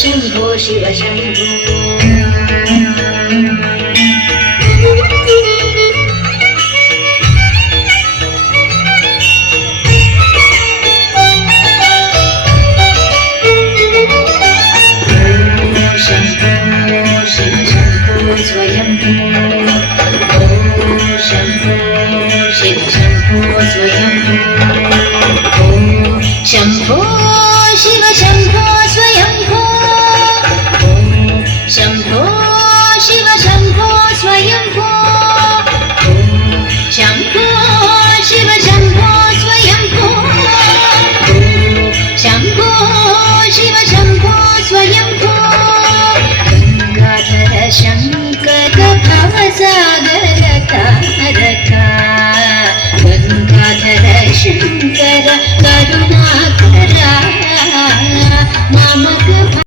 शम्भो शिव शम्भो स्वयंभू शम्भो शिव शम्भो स्वयंभू शम्भो शिव शम्भो स्वयंभू शम्भो शिव शम्भो स्वयंभू शम्भो शिव शम्भो स्वयंभू शम्भो शिव शम्भो स्वयंभू गंगाधर शंकर भवसागर तारक गंगाधर शंकर करुणाकर नाम